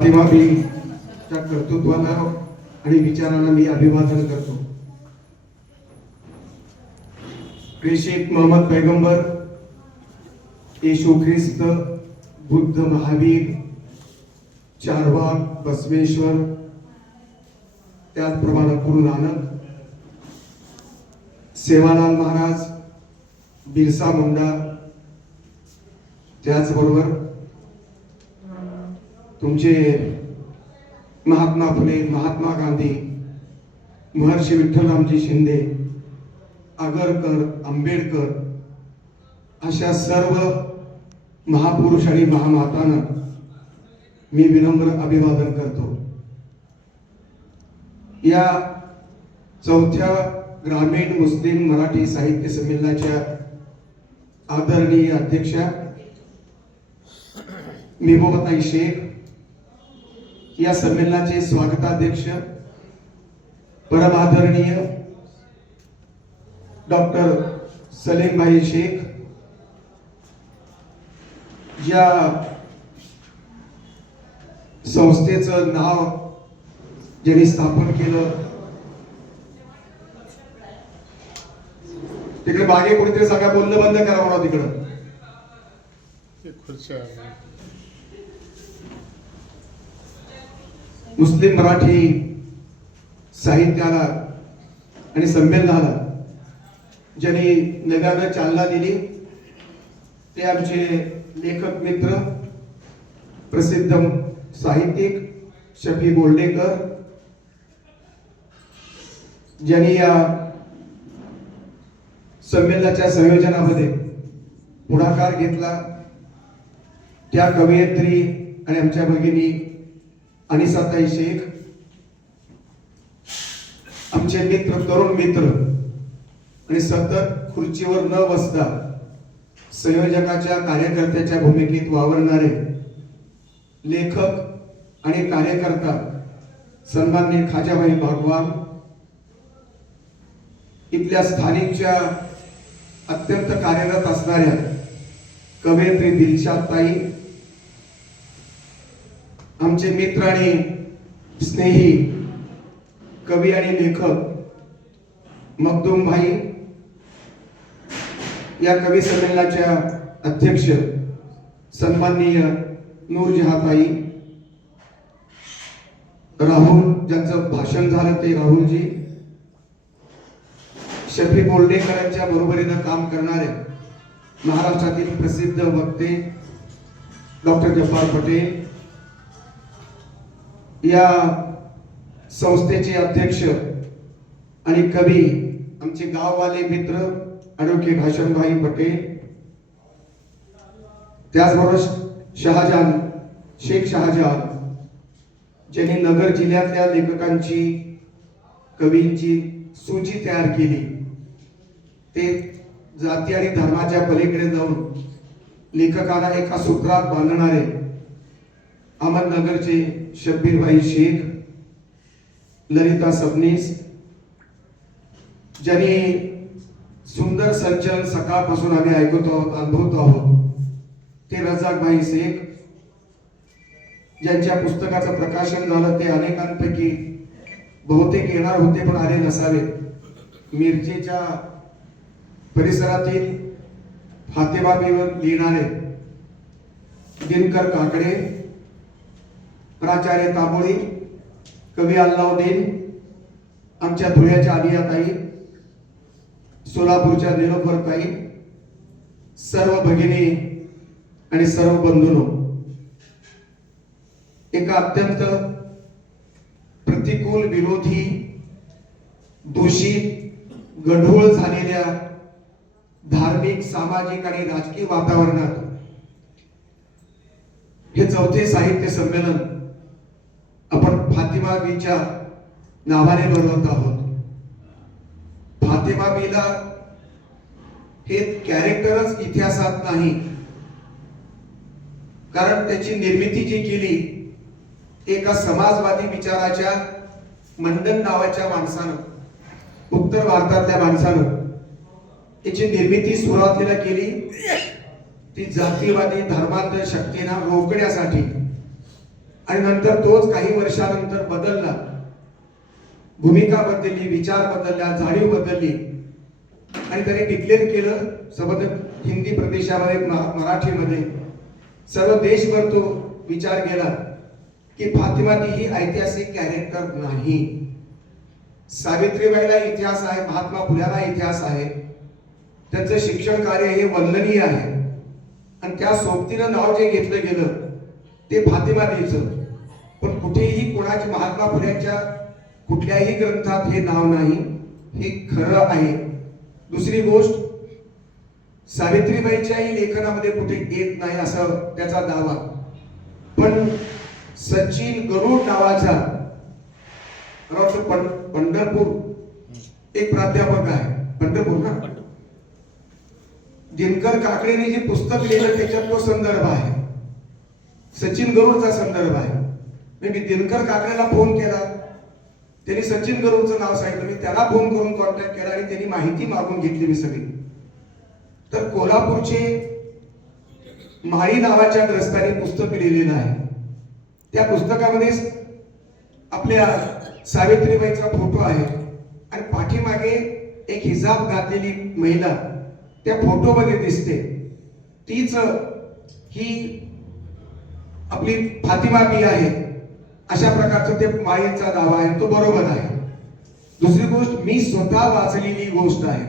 त्या कर्तृत्वाला आणि विचारांना मी अभिवादन करतो. प्रेषित मोहम्मद पैगंबर, येशू ख्रिस्त, बुद्ध, महावीर, चारवाक, बसवेश्वर, त्याचप्रमाणे गुरु नानक, सेवालाल महाराज, बिरसा मुंडा, त्याचबरोबर तुमचे महात्मा फुले, महात्मा गांधी, महर्षी विठ्ठलरामजी शिंदे, आगरकर, आंबेडकर अशा सर्व महापुरुष आणि महामातांना मी विनम्र अभिवादन करतो. या चौथ्या ग्रामीण मुस्लिम मराठी साहित्य संमेलनाच्या आदरणीय अध्यक्षा महबूबाताई शेख, या संमेलनाचे स्वागताध्यक्ष परम आदरणीय डॉक्टर सलीमभाई शेख, ज्या संस्थेचं नाव ज्यांनी स्थापन केलं, तिकडे मागे कोणीतरी सांगा, बोलणं बंद करा म्हणा तिकडं. मुस्लिम मराठी साहित्याला आणि संमेलनाला ज्यांनी नव्यानं चालना दिली ते आमचे लेखक मित्र, प्रसिद्ध साहित्यिक शफी गोल्डेकर, ज्यांनी या संमेलनाच्या संयोजनामध्ये पुढाकार घेतला. त्या कवयित्री आणि आमच्या भगिनी अनिसाताई शेख, आमचे मित्र, तरुण मित्र आणि सतत खुर्चीवर न बसता संयोजकाच्या, कार्यकर्त्याच्या भूमिकेत वावरणारे लेखक आणि कार्यकर्ता सन्माननीय खाजाभाई भागवान, इथल्या स्थानिकच्या अत्यंत कार्यरत असणाऱ्या कवयित्री दिलशादताई, आमचे मित्र आणि स्नेही कवी आणि लेखक मखदूम भाई, या कवी संमेलनाच्या अध्यक्ष सन्माननीय नूरजहाताई, राहुल, ज्यांचं भाषण झालं ते राहुलजी, शफी गोल्डेकरांच्या बरोबरीनं काम करणारे महाराष्ट्रातील प्रसिद्ध वक्ते डॉक्टर जब्बार पटेल, या संस्थेचे अध्यक्ष आणि कवी आमचे गाववाले मित्र ॲडव्होकेट हाशमभाई पटेल, त्याचबरोबर शहाजान, शेख शहाजान, ज्यांनी नगर जिल्ह्यातल्या लेखकांची, कवींची सूची तयार केली. ते जाती आणि धर्माच्या पलीकडे जाऊन लेखकांना एका सूत्रात बांधणारे अहमदनगरचे शब्बीरभाई शेख, ललिता सबनीस, ज्यांनी सुंदर संचलन सकाळपासून आम्ही ऐकतो आहोत, अनुभवतो आहोत, ते रजाकभाई शेख, ज्यांच्या पुस्तकाचं प्रकाशन झालं ते अनेकांपैकी बहुतेक येणार होते पण आले नसावे. मिरजेच्या परिसरातील फातेमाबीवर लिहिणारे दिनकर काकडे, प्राचार्य ताबोळी, कवी अल्लाउद्दीन, आमच्या धुळ्याच्या आलियाताई, सोलापूरच्या निलोफरताई, सर्व भगिनी आणि सर्व बंधूंनो, एका अत्यंत प्रतिकूल, विरोधी, दूषित, गढूळ झालेल्या धार्मिक, सामाजिक आणि राजकीय वातावरणात हे चौथे साहित्य संमेलन आपण फातिमा बीच्या नावाने बनवत आहोत. फातिमा बीला हे कॅरेक्टरच इतिहासात नाही, कारण त्याची निर्मिती जी केली एका समाजवादी विचाराच्या मंडन नावाच्या माणसानं, उत्तर भारतातल्या माणसानं याची निर्मिती सुरुवातीला केली. ती जातीवादी धर्मांध शक्तींना रोखण्यासाठी आणि नंतर तोच काही वर्षानंतर बदलला, भूमिका बदलली, विचार बदलला, जाणीव बदलली आणि त्यांनी डिक्लेअर केलं सबंध हिंदी प्रदेशामध्ये, मराठीमध्ये, सर्व देशभर तो विचार केला की फातिमाजी ही ऐतिहासिक कॅरेक्टर नाही. सावित्रीबाईला इतिहास आहे, महात्मा फुल्याला इतिहास आहे, त्यांचं शिक्षण कार्य हे वंदनीय आहे आणि त्या सोबतीनं नाव जे घेतलं गेलं ते फातिमाजीचं. पण कुठेही कोणाच्या महात्मा फुल्यांच्या कुठल्याही ग्रंथात हे नाव नाही, हे खरं आहे. दुसरी गोष्ट, सावित्रीबाईच्याही लेखनामध्ये कुठे येत नाही असं त्याचा दावा. पण सचिन गरुड नावाचा पंढरपूर एक प्राध्यापक आहे, पंढरपूर ना, दिनकर काकडेने जे पुस्तक लिहिलं त्याच्यात तो संदर्भ आहे, सचिन गरुडचा संदर्भ आहे. मी दिनकर काकडेला फोन केला, त्यांनी सचिन गरुडचं नाव सांगितलं. मी त्याला फोन करून कॉन्टॅक्ट केला आणि त्यांनी माहिती मागून घेतली मी सगळी. तर कोल्हापूरचे माळी नावाच्या ग्रस्तांनी पुस्तक लिहिलेलं आहे. त्या पुस्तकामध्ये आपल्या सावित्रीबाईचा फोटो आहे आणि पाठीमागे एक हिजाब घातलेली महिला त्या फोटोमध्ये दिसते. तीच ही आपली फातिमा बी आहे अशा प्रकारचं ते माळींचा दावा आहे, तो बरोबर आहे. दुसरी गोष्ट, मी स्वतः वाचलेली गोष्ट आहे.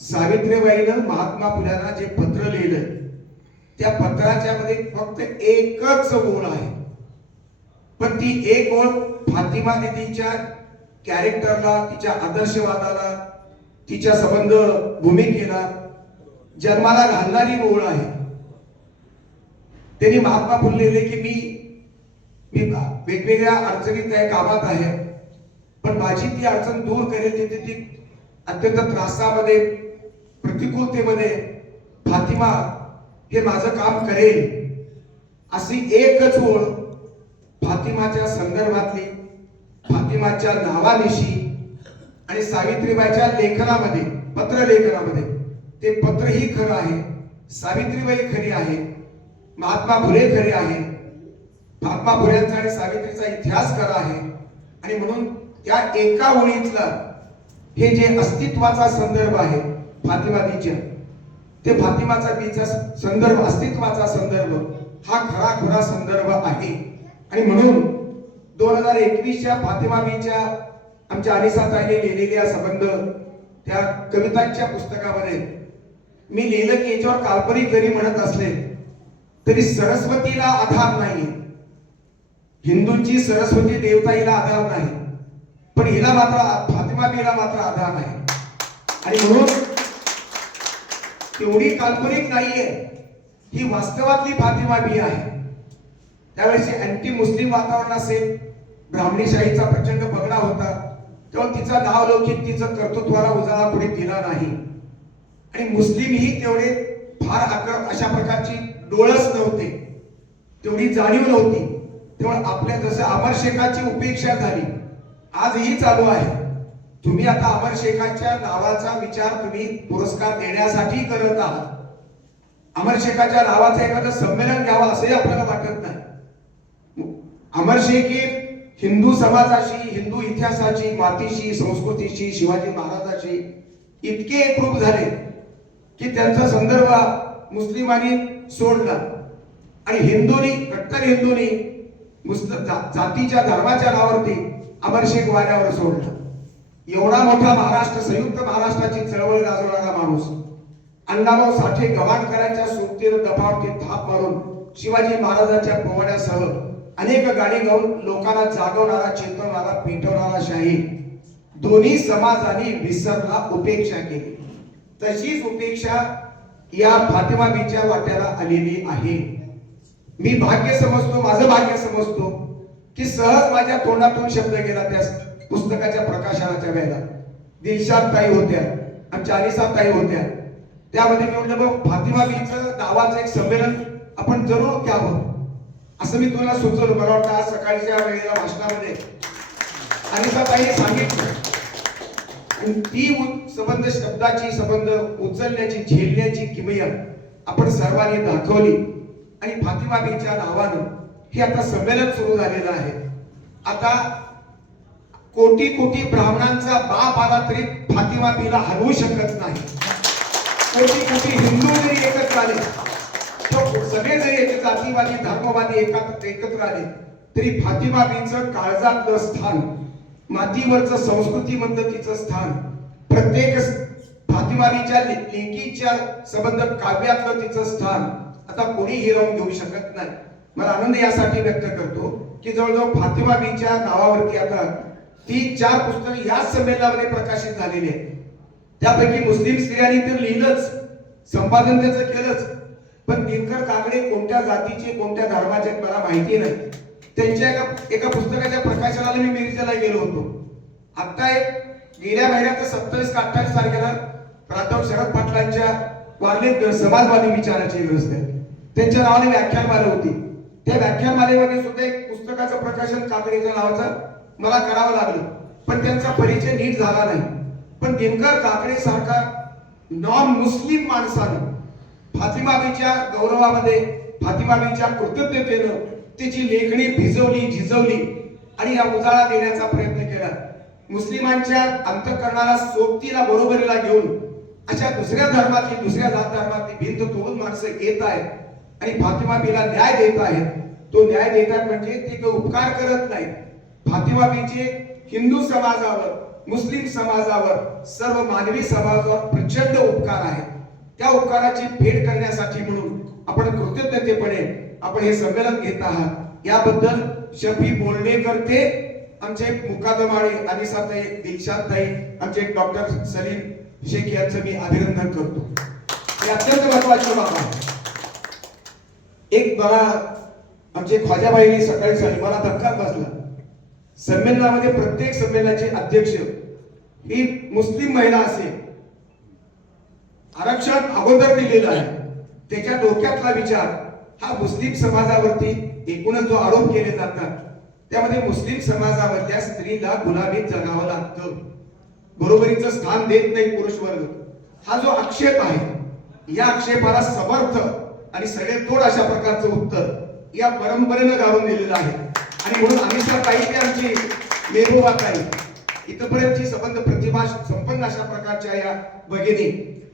सावित्रीबाईनं महात्मा फुल्यांना जे पत्र लिहिलं त्या पत्राच्या मध्ये फक्त एकच ओळ आहे, पण ती एक ओळ फातिमा दीदीच्या कॅरेक्टरला, तिच्या आदर्शवादाला, तिच्या संबंध भूमिकेला जन्माला घालणारी ओळ आहे. त्यांनी महात्मा फुले लिहिले की मी वेगवेगळ्या अडचणीत आहे, कामात आहे, पण माझी ती अडचण दूर करेल तिथे ती अत्यंत त्रासामध्ये, प्रतिकूलतेमध्ये फातिमा हे माझं काम करेल. अशी एकच ओळ फातिमाच्या संदर्भातली, फातिमाच्या नावानिशी आणि सावित्रीबाईच्या लेखनामध्ये, पत्र लेखनामध्ये, ते पत्रही खरं आहे, सावित्रीबाई खरी आहे, महात्मा फुले खरे आहे, महात्मा फुल्यांचा आणि सावित्रीचा इतिहास खरा आहे. आणि म्हणून त्या एका ओळीतला हे जे अस्तित्वाचा संदर्भ आहे फातिमाजीच्या, ते फातिमाचा बीचा संदर्भ, अस्तित्वाचा संदर्भ हा खरा संदर्भ आहे. आणि म्हणून 2021च्या फातिमा बीच्या आमच्या अनिसाताईने लिहिलेल्या संबंध त्या कवितांच्या पुस्तकामध्ये मी लिहिलं की याच्यावर काल्पनिक जरी म्हणत असले तरी सरस्वतीला आधार नाही, हिंदूंची सरस्वती देवता हिला आधार नाही, पण हिला मात्र, फातिमा बीला मात्र आधार आहे. आणि म्हणून तेवढी काल्पनिक नाहीये, ही वास्तवातली फातिमा बी आहे. त्यावेळेस अँटी मुस्लिम वातावरण असेल, ब्राह्मणीशाहीचा प्रचंड बगडा होता, तेव्हा तिचा नाव लौकिक, तिचं कर्तृत्वाला उजाळा पुढे दिला नाही. आणि मुस्लिम ही तेवढे फार अशा प्रकारची डोळस नव्हते, तेवढी जाणीव नव्हती. तेव्हा आपल्या जसं अमर शेखाची उपेक्षा झाली, आजही चालू आहे. तुम्ही आता अमर शेखाच्या नावाचा विचार तुम्ही पुरस्कार देण्यासाठी करत आहात. अमर शेखाच्या नावाचं एखादं संमेलन घ्यावं असंही आपल्याला वाटत नाही. अमर शेख हे हिंदू समाजाशी, हिंदू इतिहासाची, मातीशी, संस्कृतीशी, शिवाजी महाराजाशी इतके एकरूप झाले की त्यांचा संदर्भ मुस्लिमांनी सोडला आणि हिंदूंनी, कट्टर हिंदूंनी जातीच्या धर्माच्या नावावरती अमर शेख वाऱ्यावर सोडलं. एवढा मोठा महाराष्ट्र, संयुक्त महाराष्ट्राची चळवळ गाजवणारा माणूस, अण्णाभाऊ साठे गवाणकरांच्या सोबतीनं दबावती थाप मारून शिवाजी महाराजांच्या पोवाड्यासह अनेक गाणी गाऊन लोकांना जागवणारा, चेतवणारा, पेटवणारा शाहीर, दोन्ही समाजांनी विसरला, उपेक्षा केली. तशीच उपेक्षा या फातिमा बीच्या वाट्याला आलेली आहे. मी भाग्य समजतो, माझं भाग्य समजतो की सहज माझ्या तोंडातून शब्द गेला त्या पुस्तकाच्या प्रकाशनाच्या वेळेला. दिलशाद ताई होत्या, आमच्या अनिसाब ताई होत्या, त्यामध्ये मी म्हटलं बघ फातिमा बीचं नावाचं एक संमेलन आपण जरूर घ्यावं असं मी तुला सुचवलं. मला वाटतं आज सकाळच्या वेळेला भाषणामध्ये अनिसाब ताईने सांगितलं. आणि ती संबंध शब्दाची, संबंध उचलण्याची, झेलण्याची किमया आपण सर्वांनी दाखवली. आणि फातिमा बीच्या नावानं हे आता संमेलन सुरू झालेलं आहे. आता कोटी कोटी ब्राह्मणांचा बाप आला तरी फातिमा बीला हरवू शकत नाही. कोटी कोटी हिंदू जरी एकत्र आले, सगळे जरी एक जातीवादी धर्मवादी एकत्र आले तरी फातिमा बीचं काळजातलं स्थान, मातीवरचं संस्कृतीमधलं तिचं स्थान, प्रत्येक फातिमा बीच्या लेकीच्या संबंध काव्यातलं तिचं स्थान आता कोणी हिरावून घेऊ शकत नाही. मला आनंद यासाठी व्यक्त करतो की जवळजवळ फातिमा बीच्या नावावरती आता 3-4 पुस्तकं या संमेलनामध्ये प्रकाशित झालेली आहेत. त्यापैकी मुस्लिम स्त्रियांनी तर लिहिलंच, संपादन त्याचं केलंच, पण दिनकर काकडे कोणत्या जातीचे कोणत्या धर्माचे मला माहिती नाही. त्यांच्या एका पुस्तकाच्या प्रकाशनाला मी मिरजेला गेलो होतो. आता गेल्या महिन्यात 27 का 28 तारखेला प्राध्यापक शरद पाटलांच्या वारलेत समाजवादी विचाराचे ग्रस्त त्यांच्या नावाने व्याख्यानमाला होती. त्या व्याख्यानमालेमध्ये सुद्धा एक पुस्तकाचं प्रकाशन काकडेच्या नावाचं मला करावं लागलं, पण त्यांचा परिचय नीट झाला नाही. पण दिनकर काकडे सारखा नॉन मुस्लिम माणसानं फातिमा बीच्या गौरवामध्ये, फातिमा बीच्या कृतज्ञतेनं तिची लेखणी भिजवली, झिजवली आणि या उजाळा देण्याचा प्रयत्न केला. मुस्लिमांच्या अंतःकरणाला सोबतीला बरोबरीला घेऊन अशा दुसऱ्या धर्मातली, दुसऱ्या जात धर्मातली भिंत तोडून माणसं येत आहेत आणि फातिमा बीला न्याय देत आहेत. तो न्याय देतात म्हणजे ते काही उपकार करत नाहीत. फातिमा बीचे हिंदू समाजावर, मुस्लिम समाजावर, सर्व मानवी समाजावर प्रचंड उपकार आहेत. त्या उपकाराची फेड करण्यासाठी म्हणून आपण कृतज्ञतेपणे आपण हे संमेलन घेत आहात. याबद्दल शफी बोलणेकर ते आमचे मुकादमाळे अनिसाताई, दिलशादताई, आमचे डॉक्टर सलीम शेख यांचं मी अभिनंदन करतो. हे अत्यंत महत्वाची बाब आहे. एक मला आमचे ख्वाजाबाईंनी सकाळी सांगितलं, मला धक्का बसला. संमेलनामध्ये प्रत्येक संमेलनाचे अध्यक्ष ही मुस्लिम महिला असेल, आरक्षण अगोदर दिलेलं आहे, त्याच्या डोक्यातला विचार हा मुस्लिम समाजावरती एकूणच जो आरोप केले जातात त्यामध्ये मुस्लिम समाजामधल्या स्त्रीला गुलामीत जगावं लागतं, बरोबरीचं स्थान देत नाही पुरुष वर्ग, हा जो आक्षेप आहे या आक्षेपाला समर्थ आणि सगळे तोड अशा प्रकारचं उत्तर या परंपरेनं घालून दिलेलं आहे. आणि म्हणून अनिसाताई ते आमची मेहबूबाताई इथपर्यंतची संबंध प्रतिभा संपन्न अशा प्रकारच्या या भगिनी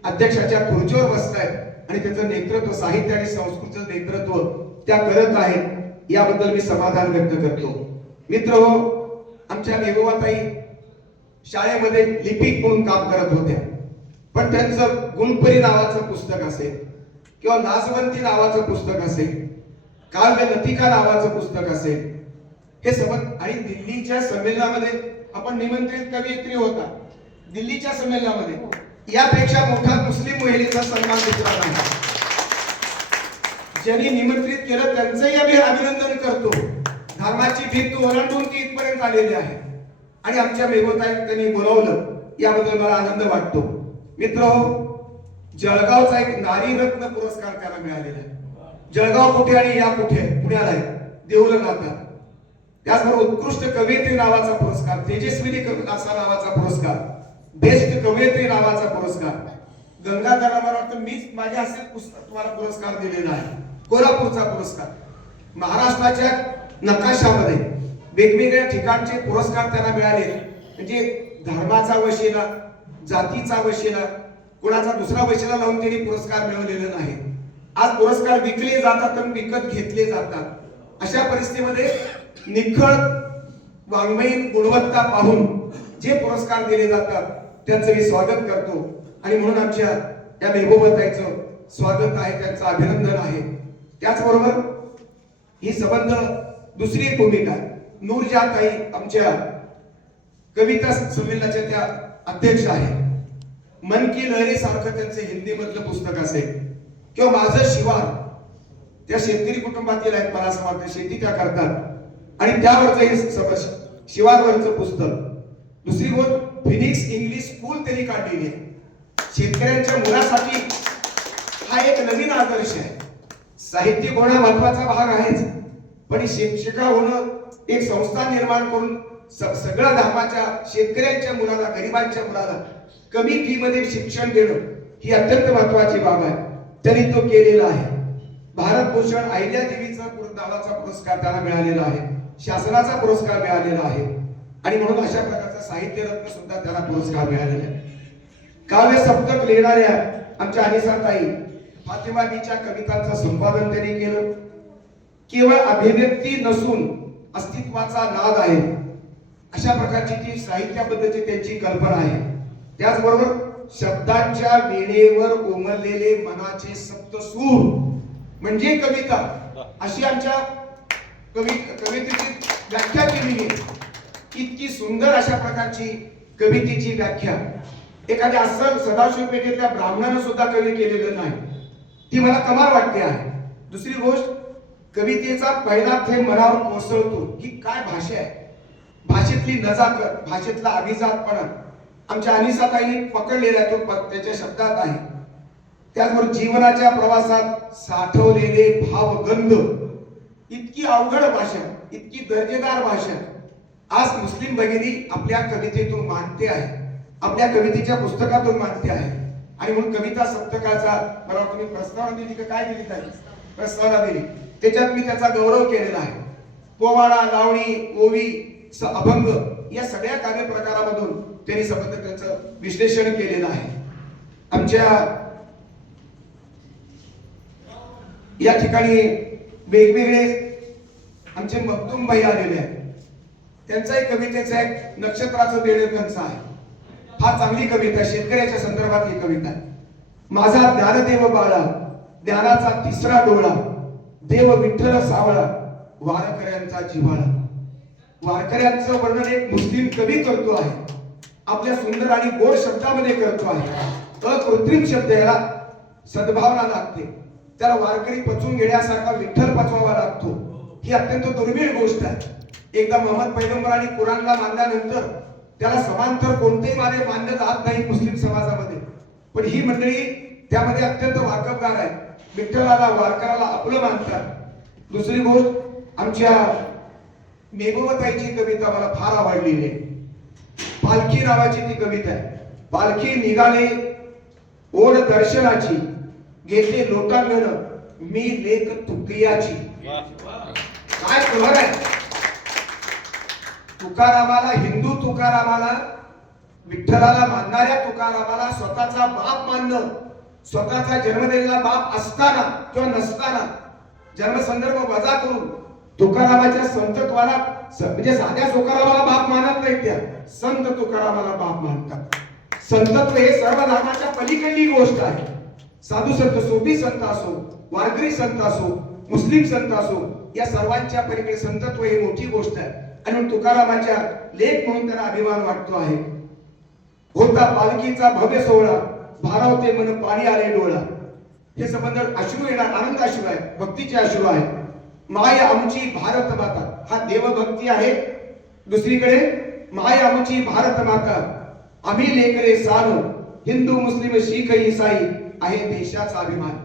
अध्यक्षाच्या खुर्चीवर बसतायत आणि त्याचं नेतृत्व, साहित्य आणि संस्कृतीचं नेतृत्व त्या करत आहेत. याबद्दल मी समाधान व्यक्त करतो. मित्रहो, आमच्या मेहबूबाताई शाळेमध्ये लिपिक म्हणून काम करत होत्या, पण त्यांचं गुणपरी नावाचं पुस्तक असेल किंवा नासवंती नावाचं पुस्तक असेल, काव्य लतिका नावाचं पुस्तक असेल, हे समज आणि दिल्लीच्या संमेलनामध्ये आपण निमंत्रित कवयित्री होता. दिल्लीच्या संमेलनामध्ये यापेक्षा मोठा मुस्लिम महिलेचा सन्मान दुसरा नाही. ज्यांनी निमंत्रित केलं त्यांचंही आम्ही अभिनंदन करतो. धर्माची भीत ओलांडून ती इथपर्यंत आलेली आहे आणि आमच्या मेहबूबाताई त्यांनी बोलावलं, याबद्दल मला आनंद वाटतो. मित्रहो, जळगावचा एक नारी रत्न पुरस्कार त्याला मिळालेला आहे. जळगाव कुठे आणि या कुठे? पुण्याला आहे, देऊळ राहतात. त्याचबरोबर उत्कृष्ट कवयित्री नावाचा पुरस्कार, तेजस्विनी असा नावाचा पुरस्कार, बेस्ट कवयित्री नावाचा पुरस्कार, गंगाधर मला वाटतं मीच माझ्या हस्ते तुम्हाला पुरस्कार दिलेला आहे. कोल्हापूरचा पुरस्कार, महाराष्ट्राच्या नकाशामध्ये वेगवेगळ्या ठिकाणचे पुरस्कार त्यांना मिळाले. म्हणजे धर्माचा वशिला, जातीचा वशिला, कोणाचा दुसरा वशिला लावून त्यांनी पुरस्कार मिळवलेले नाही. आज पुरस्कार विकले जातात आणि विकत घेतले जातात. अशा परिस्थितीमध्ये निखळ वाङ्मयीन गुणवत्ता पाहून जे पुरस्कार दिले जातात त्यांचं मी स्वागत करतो. आणि म्हणून आमच्या या मेहबूबाताईचं स्वागत आहे, त्यांचं अभिनंदन आहे. त्याचबरोबर ही संबंध दुसरी एक भूमिका, नूरजहाताई आमच्या कविता संमेलनाच्या त्या अध्यक्ष आहे. मन की लहरी सारखं त्यांचं हिंदी मधलं पुस्तक असेल किंवा माझं शिवार, त्या शेतकरी कुटुंबातील आहेत, मला असं वाटतं शेती त्या करतात आणि त्यावरचं हे शिवारवरचं पुस्तक. दुसरी गोष्ट, फिनिक्स इंग्लिश स्कूल त्यांनी काढलेली आहे. शेतकऱ्यांच्या मुलासाठी हा एक नवीन आदर्श आहे. साहित्यिक होणं महत्वाचा भाग आहेच, पण शिक्षिका होणं, एक संस्था निर्माण करून सगळ्या धर्माच्या शेतकऱ्यांच्या मुलाला, गरिबांच्या मुलाला कमी फी मध्ये शिक्षण देणं ही अत्यंत महत्वाची बाब आहे. त्यांनी तो केलेला आहे. भारत भूषण अहिल्या देवीचा नावाचा पुरस्कार त्यांना मिळालेला आहे, शासनाचा पुरस्कार मिळालेला आहे आणि म्हणून अशा प्रकारचा साहित्य रत्न सुद्धा त्यांना पुरस्कार मिळालेला आहे. काव्य सप्तक लिहिणाऱ्या आमच्या अनिसाताई फातिमा बीच्या कवितांचं संपादन त्यांनी केलं. केवळ अभिव्यक्ती नसून अस्तित्वाचा नाद आहे अशा प्रकारची ती साहित्याबद्दलची त्यांची कल्पना आहे. त्याचबरोबर शब्दांच्या वीणेवर उमललेले मनाचे सप्तसूर म्हणजे कविता अशी आमच्या कवितेची व्याख्या केली गेली. इतकी सुंदर अशा प्रकारची कवितेची व्याख्या एखाद्या अस्सल सदाशिव पेठेतल्या ब्राह्मणानं सुद्धा कवी केलेलं नाही. ती मला कमाल वाटते आहे. दुसरी गोष्ट, कवितेचा पहिला थेंब मनावर कोसळतो. ही काय भाषा आहे, भाषेतली नजाकत, भाषेतला अभिजातपणा आमच्या अनिसाताईंनी पकडलेला तो त्याच्या शब्दात आहे. त्याचबरोबर जीवनाच्या प्रवासात साठवलेले भावगंध, इतकी अवघड भाषा, इतकी दर्जेदार भाषा आज मुस्लिम भगिनी आपल्या कवितेतून मांडते आहे, आपल्या कवितेच्या पुस्तकातून मांडते आहे. आणि म्हणून कविता सप्तकाचा मला तुम्ही प्रस्तावना दिली का काय दिली ताई? प्रस्तावना दिली, त्याच्यात मी त्याचा गौरव केलेला आहे. पोवाडा, लावणी, ओवी, अभंग या सगळ्या काव्य प्रकारामधून त्यांनी संबंध त्यांचं विश्लेषण केलेलं आहे. आमच्या या ठिकाणी वेगवेगळे आमचे मखदूम भाई आलेले आहेत. त्यांचा एक कवितेचा एक नक्षत्राचं बेडकंच आहे. फार चांगली कविता, शेतकऱ्याच्या संदर्भात ही कविता आहे. माझा ज्ञानदेव बाळा, ज्ञानाचा तिसरा डोळा, देव विठ्ठल सावळा, वारकऱ्यांचा जिव्हाळा. वारकऱ्यांचं वर्णन एक मुस्लिम कवी करतो आहे, आपल्या सुंदर आणि गोड शब्दामध्ये करतो आहे. अकृत्रिम शब्द याला सद्भावना लागते, त्याला वारकरी पचवून घेण्यासारखा विठ्ठल पचवावा लागतो. ही अत्यंत दुर्मिळ गोष्ट आहे. एकदा मोहम्मद पैगंबरांनी कुराणला मानल्यानंतर त्याला समांतर कोणतेही माने मानले जात नाही मुस्लिम समाजामध्ये, पण ही मंडळी त्यामध्ये अत्यंत वाकबगार आहे. विठ्ठलाला, वारकऱ्याला आपलं मानतात. दुसरी गोष्ट, आमच्या मेघवताईची कविता मला फार आवडलेली आहे. पालखी नावाची ती कविता आहे. पालखी निघाले ओढ दर्शनाची, घेते लोटांगण मी लेख तुकियाची. काय कहर आहे तुकारामाला, हिंदू तुकारामाला, विठ्ठलाला मानणाऱ्या तुकारामाला स्वतःचा बाप मानणं, स्वतःचा जन्म दिलेला बाप असताना किंवा नसताना जन्मसंदर्भ वजा करून तुकारामाच्या संतत्वाला, म्हणजे साध्या तुकारामाला बाप मानत नाहीत, त्या संत तुकारामाला बाप मानतात. संतत्व हे सर्व धर्माच्या पलीकडली गोष्ट आहे. साधू संत, सोपी संत असो, वारकरी संत असो, मुस्लिम संत असो, या सर्वांच्या पलीकडे संतत्व ही मोठी गोष्ट आहे. आणि तुकारामाच्या लेख म्हणून त्यांना अभिमान वाटतो आहे. होता पालखीचा भव्य सोहळा, भारावते मन पाणी आले डोळा. हे संबंध अश्रू येणार, आनंद अश्रू आहे, भक्तीचे अश्रू आहे. माय आमची भारत माता, हा देवभक्ती आहे. दुसरीकडे माय आमची भारत माता, आम्ही लेकरे सानो, हिंदू मुस्लिम शीख ईसाई आहे देशाचा अभिमान.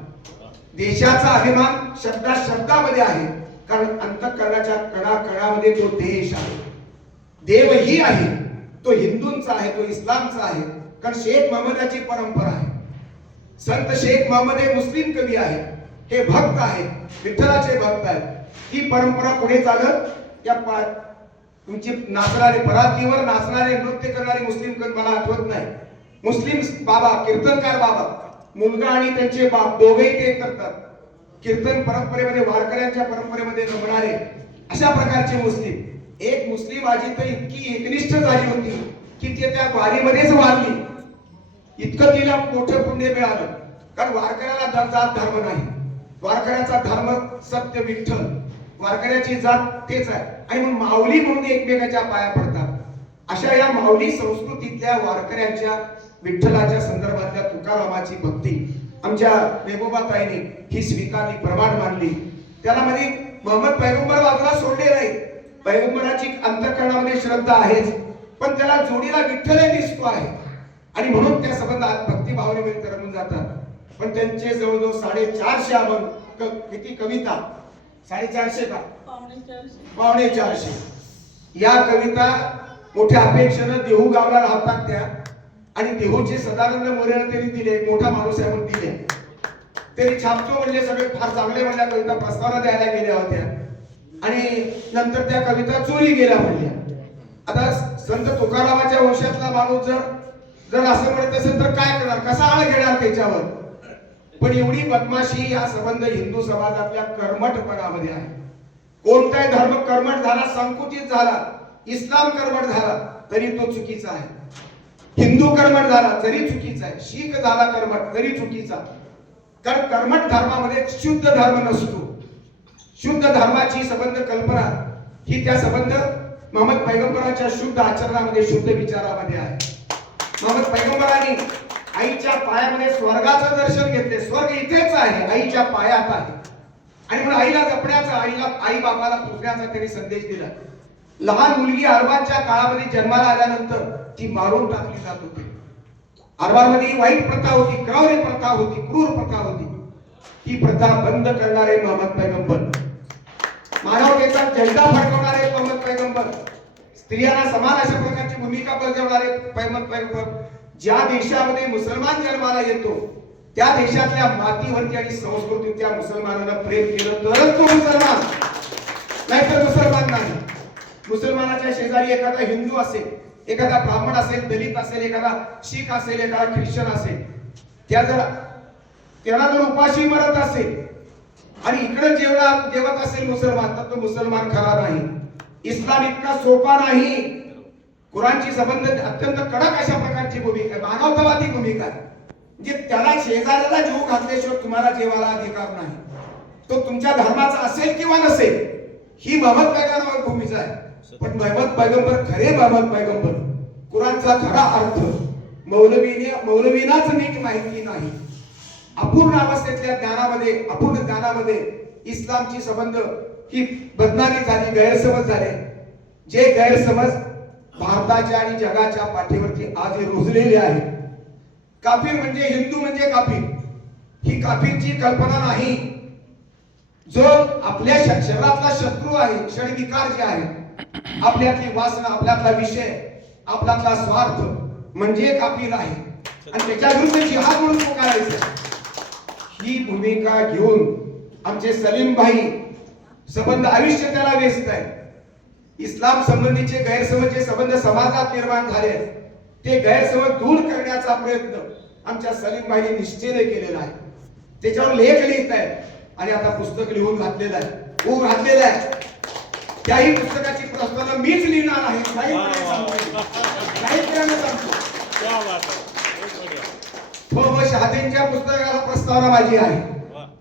देशाचा अभिमान शब्दामध्ये आहे, कारण अंतःकरणाच्या कणाकणामध्ये तो देश आहे. देवही आहे, तो हिंदूंचा आहे, तो इस्लामचा आहे. कारण शेख महम्मदाची परंपरा आहे. संत शेख महम्मद हे मुस्लिम कवी आहे, हे भक्त आहे, विठ्ठलाचे भक्त आहेत. ही परंपरा पुढे चालत या तुमची नाचणारे, परातीवर नाचणारे, नृत्य करणारे मुस्लिम कवी मला आठवत नाही. मुस्लिम बाबा, कीर्तनकार बाबा, मुलगा आणि त्यांचे बाप दोघेही ते करतात. कीर्तन परंपरेमध्ये, वारकऱ्यांच्या परंपरेमध्ये रमणारे अशा प्रकारचे मुस्लिम. एक मुस्लिम आजी तर इतकी एकनिष्ठ झाली होती की ती त्या वारीमध्येच वारली. इतकं तिला मोठं पुण्य मिळालं. कारण वारकऱ्याला जात धर्म नाही, वारकऱ्याचा धर्म सत्य विठ्ठल, वारकऱ्याची जात तेच आहे. आणि मग माऊली म्हणून एकमेकाच्या पाया पडतात. अशा या माऊली संस्कृतीतल्या वारकऱ्यांच्या, विठ्ठलाच्या संदर्भातल्या तुकारामाची भक्ती आमच्या मेघोबाताईने ही स्वीकारली, प्रमाण मानली. त्याला मध्ये मोहम्मद पैगंबर बाजूला सोडले नाही. पैगंबराची अंतःकरणामध्ये श्रद्धा आहेच, पण त्याला जोडीला विठ्ठल दिसतो आहे. आणि म्हणून त्या संबंधात भक्तिभावनेमध्ये तरंगून जातात. पण त्यांचे जवळजवळ 450 अभंग, किती कविता, 450 का 450 या कविता मोठ्या अपेक्षेनं देहू गावला राहतात त्या. आणि देहूचे सदानंद मोरेला त्यांनी दिले, मोठा माणूस आहे म्हणून दिले. त्यांनी छापतो म्हणजे सगळे फार चांगले म्हणल्या कविता प्रस्तावना द्यायला गेल्या होत्या. आणि नंतर त्या कविता चोरी गेल्या म्हणल्या. आता संत तुकारामाच्या वंशातला माणूस जर असं म्हणत असेल तर काय करणार, कसा आळ घेणार त्याच्यावर. पण एवढी बदमाशी हा संबंध हिंदू समाजातल्या कर्मठपणामध्ये आहे. कोणताही धर्म कर्मठ झाला, संकुचित झाला, इस्लाम कर्मठ झाला तरी तो चुकीचा आहे. हिंदू कर्मठ झाला तरी चुकीचा आहे, शीख झाला कर्मठ तरी चुकीचा. कारण कर्मठ धर्मामध्ये शुद्ध धर्म नसतो. शुद्ध धर्माची संबंध कल्पना ही त्या संबंध मोहम्मद पैगंबराच्या शुद्ध आचरणामध्ये, शुद्ध विचारामध्ये आहे. मोहम्मद पैगंबरांनी आईच्या पायामध्ये स्वर्गाचं दर्शन घेतले. स्वर्ग इथेच आहे, आईच्या पायात आहे. आणि म्हणून आईला जपण्याचा, आई बापाला पोसण्याचा त्यांनी संदेश दिला. लहान मुलगी अरबांच्या काळामध्ये जन्माला आल्यानंतर ती मारून टाकली जात होती. अरबांमध्ये वाईट प्रथा होती, क्रौर्य प्रथा होती, क्रूर प्रथा होती. ही प्रथा बंद करणारे मोहम्मद पैगंबर, मानवतेचा झेंडा फडकवणारे मोहम्मद पैगंबर, स्त्रियांना समान अशा प्रकारची भूमिका बजावणारे मोहम्मद पैगंबर. ज्या देशामध्ये मुसलमान जन्माला येतो त्या देशातल्या मातीवरती आणि संस्कृतीत त्या मुसलमानांना प्रेम केलं तरच तो मुसलमान, नाहीतर मुसलमान नाही. मुसलमानाच्या शेजारी एखादा हिंदू असेल, एखादा ब्राह्मण असेल, दलित असेल, एखादा शीख असेल, एखादा ख्रिश्चन असेल, त्याला जर उपाशी मरत असेल आणि इकडे जेवत असेल मुसलमान, तर तो मुसलमान खरा नाही. इस्लाम इतका सोपा नाही. कुराणची संबंध अत्यंत कडक अशा प्रकारची भूमिका आहे, मानवतावादी भूमिका आहे. म्हणजे त्याला शेजाऱ्याला जीव घातल्याशिवाय तुम्हाला जेवायला अधिकार नाही. तो तुमच्या धर्माचा असेल किंवा नसेल, ही मोहम्मद पैगंबर भूमिका आहे. पण मोहम्मद पैगंबर खरे मोहम्मद पैगंबर, कुराणचा खरा अर्थ मौलवीनाच नीट माहिती नाही. अपूर्ण अवस्थेतल्या ज्ञानामध्ये, अपूर्ण ज्ञानामध्ये इस्लामची संबंध ही बदनामी झाली, गैरसमज झाले. जे गैरसमज भारताच्या आणि जगाच्या पाठीवरती आज रुजलेले आहे. काफिर म्हणजे हिंदू म्हणजे काफिर, ही काफिरची कल्पना नाही. जो आपल्या शरीरातला शत्रू आहे, षडविकार जे आहे, आपल्यातली वासना, आपल्यातला विषय, आपल्यातला स्वार्थ म्हणजे काफिर आहे. आणि त्याच्या विरुद्ध जिहाद म्हणून पुकारायचं. ही भूमिका घेऊन आमचे सलीम भाई संबंध आयुष्य त्याला व्यस्त आहे. इस्लाम संबंधीचे गैरसमज जे संबंध समाजात निर्माण झाले, ते गैरसमज दूर करण्याचा प्रयत्न आमच्या सलीम भाईने निश्चयाने केलेला आहे. त्याच्यावर लेख लिहित आहेत आणि आता पुस्तक लिहून घातलेलं आहे. त्याही पुस्तकाची प्रस्तावना मीच लिहिणार आहे. शहादींच्या पुस्तकाला प्रस्तावना माझी आहे.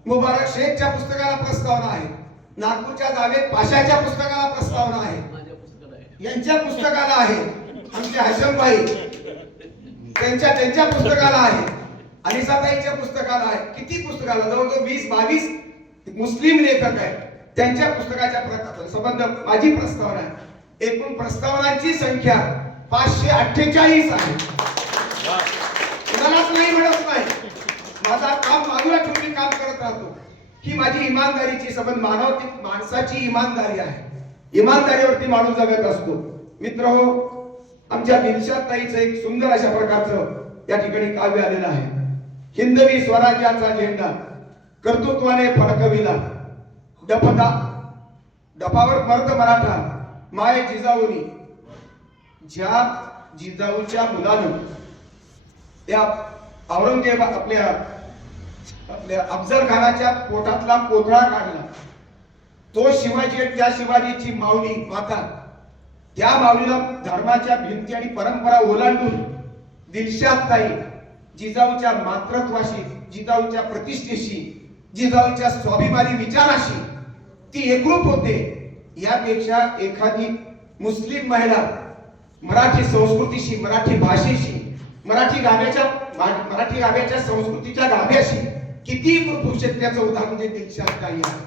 मुबारक शेखच्या पुस्तकाला प्रस्तावना आहे. नागपूरच्या जावेद पाशाच्या पुस्तकाला प्रस्तावना आहे. यांच्या पुस्तकाला आहे. आमचे हशम भाई त्यांच्या पुस्तकाला आहे. अनिसाताईच्या पुस्तकाला आहे. किती पुस्तकाला, जवळजवळ 20-22 मुस्लिम लेखक आहेत. त्यांच्या पुस्तकाच्या संबंध माझी प्रस्तावना आहे. एकूण प्रस्तावनांची संख्या 548 आहे. कुणालाच नाही म्हणत नाही. माझा काम बाजूला ठेवून काम करत राहतो. ही माझी इमानदारीची संबंध, माणसाची इमानदारी आहे. इमानदारीवरती माणूस जगत असतो. मित्रहो, आमच्या दिलशाद ताईचं एक सुंदर अशा प्रकारचं या ठिकाणी काव्य आलेलं आहे. हिंदवी स्वराज्याचा झेंडा कर्तृत्वाने फडकविला, डफावर मर्द मराठा माय जिजाऊनी. ज्या जिजाऊच्या मुलानं त्या औरंगजेब आपल्या अफजल खानाच्या पोटातला कोथळा काढला, तो शिवाजी, त्या शिवाजीची माऊली माता, त्या माऊलीला धर्माच्या भिंती आणि परंपरा ओलांडून दिलशाद ताई जिजाऊच्या मातृत्वाशी, जिजाऊच्या प्रतिष्ठेशी, जिजाऊच्या स्वाभिमानी विचाराशी ती एकरूप होते. यापेक्षा एखादी मुस्लिम महिला मराठी संस्कृतीशी, मराठी भाषेशी, मराठी गाभ्याच्या संस्कृतीच्या गाभ्याशी किती एकरूप होऊ शकते त्याचं उदाहरण म्हणजे दिलशाद ताई आहे.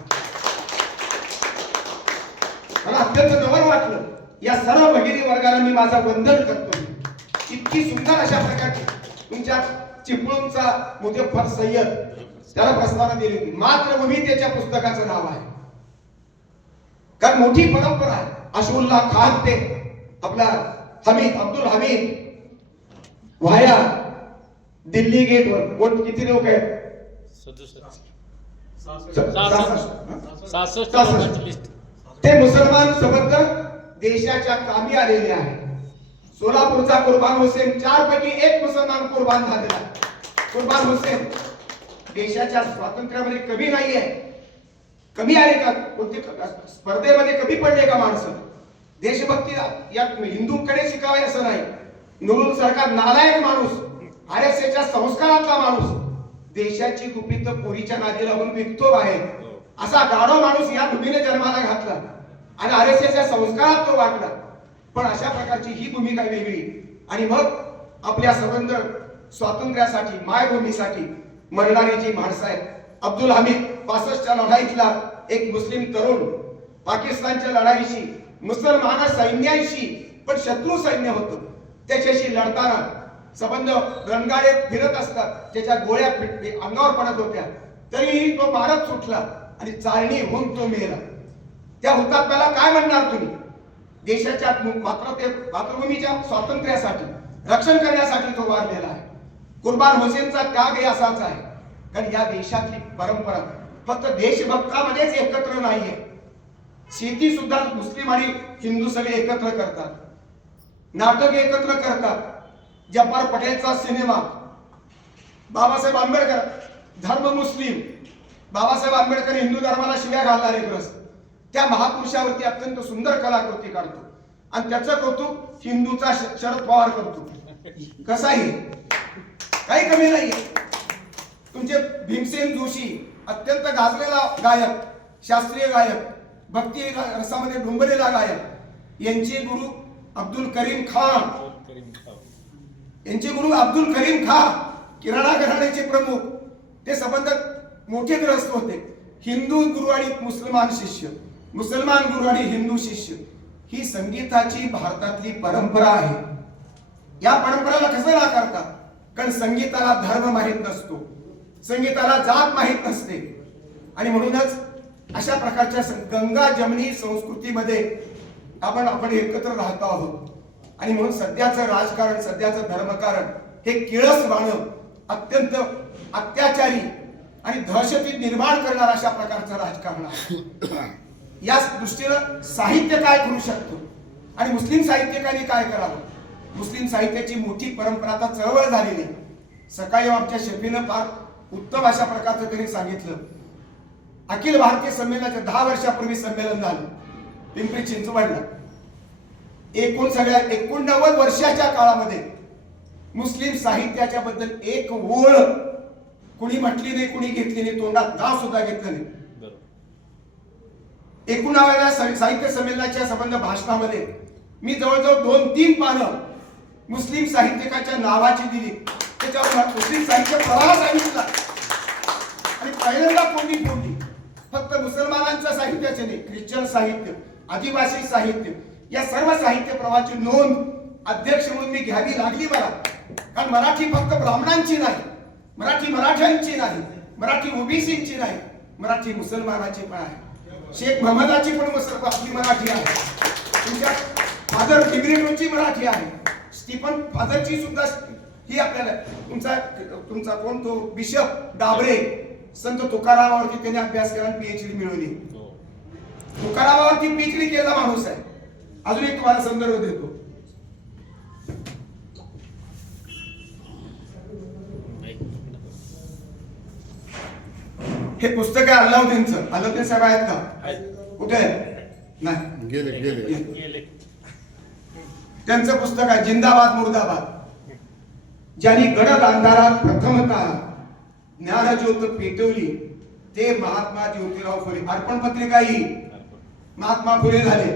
मला अत्यंत नवल वाटलं. या सर्व भगिनी वर्गाला मी माझा वंदन करतो. इतकी सुंदर अशा प्रकारची तुमच्या चिपळूणचा मुजफ्फर सय्यद त्याला प्रस्तावना दिली होती. मातृभूमी त्याच्या पुस्तकाचं नाव आहे. कारण मोठी परंपरा आहे. अशुल्ला खान ते आपला अब्दुल हमीद व्हाया दिल्ली गेटवर कोण किती लोक आहेत? 66 ते मुसलमान संबंध देशाच्या कामी आलेले आहे. सोलापूरचा कुर्बान हुसेन 4 पैकी 1 मुसलमान कुर्बान झालेला. कुर्बान हुसेन देशाच्या स्वातंत्र्यामध्ये कमी नाहीये. कमी आले का? कोणते स्पर्धेमध्ये कमी पडले का माणसं? देशभक्ती या हिंदूंकडे शिकावे असं नाही. नुरुल सरकार नालायक माणूस, आरएसएसच्या संस्कारातला माणूस, देशाची गुपित पोरीच्या नादी लागून विकतो बाहेर, असा गाढव माणूस या भूमीने जन्माला घातला आणि आरएसएसच्या संस्कारात तो वागला. पण अशा प्रकारची ही भूमिका वेगळी. आणि मग आपल्या संबंध स्वातंत्र्यासाठी, मायभूमीसाठी मरणारी जी माणसं आहेत. अब्दुल हमीद 65च्या लढाईतला एक मुस्लिम तरुण, पाकिस्तानच्या लढाईशी, मुसलमान सैन्याशी पण शत्रू सैन्य होतं, त्याच्याशी लढताना संबंध रणगाडे फिरत असतात, त्याच्या गोळ्या अंगावर पडत होत्या, तरीही तो मारत सुटला आणि चालणी होऊन तो मेला. त्या हुतात्म्याला काय म्हणणार तुम्ही? देशाच्या मातृभूमीच्या स्वातंत्र्यासाठी, रक्षण करण्यासाठी तो वारलेला आहे. कुर्बान हुसेनचा त्याग असाच आहे. कारण या देशातली परंपरा फक्त देशभक्तामध्येच एकत्र नाहीये. शेती सुद्धा मुस्लिम आणि हिंदू सगळे एकत्र करतात, नाटक एकत्र करतात. जब्बार पटेलचा सिनेमा, बाबासाहेब आंबेडकर धर्म मुस्लिम, बाबासाहेब आंबेडकर हिंदू धर्माला शिव्या घालणारे ग्रस्त, त्या महापुरुषावरती अत्यंत सुंदर कलाकृती काढतो आणि त्याचं कौतुक हिंदूचा शरद पवार करतो. कसाही काही कमी नाहीये. तुमचे भीमसेन जोशी अत्यंत गाजलेला गायक, शास्त्रीय गायक, भक्ती रसामध्ये डुंबलेला गायक, यांचे गुरु अब्दुल करीम खान, यांचे गुरु अब्दुल करीम खान किराणा घराण्याचे प्रमुख, ते संबंध मोठे ग्रस्त होते. हिंदू गुरु आणि मुसलमान शिष्य, मुसलमान गुरु आणि हिंदू शिष्य, ही संगीताची भारतातली परंपरा आहे. या परंपरेला कसं नाकारतात? कारण संगीताला धर्म माहित नसतो, संगीताला जात माहित नसते. आणि म्हणूनच अशा प्रकारच्या गंगा जमनी संस्कृतीमध्ये आपण एकत्र राहतो आहोत. आणि म्हणून सध्याचं राजकारण, सध्याचं धर्मकारण हे किळसवाणं, अत्यंत अत्याचारी आणि दहशती निर्माण करणारं अशा प्रकारचं राजकारण आहे. या दृष्टीनं साहित्य काय करू शकतो आणि मुस्लिम साहित्यिकांनी काय करावं? मुस्लिम साहित्याची मोठी परंपरा आता चळवळ झालेली. सकाळी आमच्या शेफीनं फार उत्तम अशा प्रकारचं त्यांनी सांगितलं. अखिल भारतीय संमेलनाच्या 10 वर्षापूर्वी संमेलन झालं पिंपरी चिंचवडला. 89 वर्षाच्या काळामध्ये मुस्लिम साहित्याच्या बद्दल एक ओळ कुणी म्हटली नाही, कुणी घेतली नाही, तोंडात नाव सुद्धा घेतलं नाही. 89व्या साहित्य संमेलनाच्या संबंध भाषणामध्ये मी जवळजवळ 2-3 पानं मुस्लिम साहित्यिकाच्या नावाची दिली. त्याच्यावर मुस्लिम साहित्य प्रवाह सांगितला आणि पहिल्यांदा कोणी फक्त मुसलमानांचं साहित्याचे नाही, ख्रिश्चन साहित्य, आदिवासी साहित्य, या सर्व साहित्य प्रवाहाची नोंद अध्यक्ष म्हणून मी घ्यावी लागली मला. कारण मराठी फक्त ब्राह्मणांची नाही, मराठी मराठ्यांची नाही, मराठी ओबीसीची नाही, मराठी मुसलमानाची पण आहे. शेख महम्मदाची पण आपली मराठी आहे. तुमच्या फादर डिग्रीची मराठी आहे. स्टीफन फादरची सुद्धा ही आपल्याला तुमचा कोण तो बिशप डाबरे, संत तुकारामावरती त्याने अभ्यास केला, पीएचडी मिळवली. तुकारामावरती पीएचडी केलेला माणूस आहे. अजून एक तुम्हाला संदर्भ देतो. हे पुस्तक आहे अल्लाउद्दीनचं. अल्लाउद्दीन साहेब आहेत का? कुठे नाही, गेले. त्यांचं पुस्तक आहे जिंदाबाद मुर्दाबाद. ज्यांनी गडद अंधारात प्रथमतः ज्ञानज्योत पेटवली ते महात्मा ज्योतिराव फुले. अर्पण पत्रिका ही महात्मा फुले झाले.